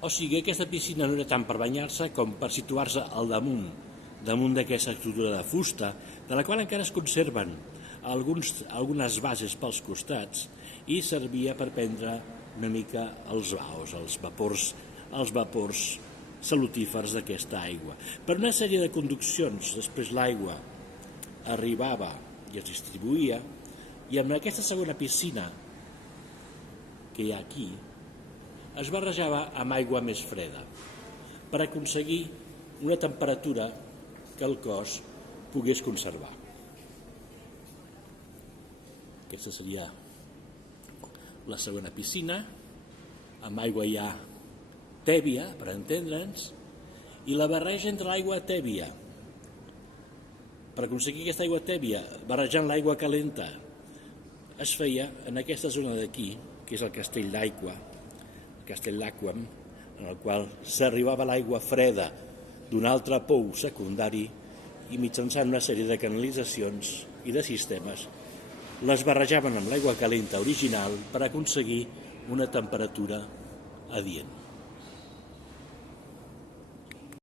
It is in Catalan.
O sigui, aquesta piscina no era tant per banyar-se com per situar-se al damunt d'aquesta estructura de fusta, de la qual encara es conserven algunes bases pels costats, i servia per prendre una mica els vaos, els vapors salutífers d'aquesta aigua. Per una sèrie de conduccions, després l'aigua arribava i es distribuïa, i amb aquesta segona piscina que hi ha aquí, es barrejava amb aigua més freda per aconseguir una temperatura que el cos pogués conservar. Aquesta seria la segona piscina, amb aigua ja tèbia, per entendre'ns, i la barreja entre l'aigua tèbia. Per aconseguir aquesta aigua tèbia, barrejant l'aigua calenta, es feia en aquesta zona d'aquí, que és el castell d'Aigua, el castell d'Aquam, en el qual s'arribava l'aigua freda d'un altre pou secundari i mitjançant una sèrie de canalitzacions i de sistemes les barrejaven amb l'aigua calenta original per aconseguir una temperatura adient.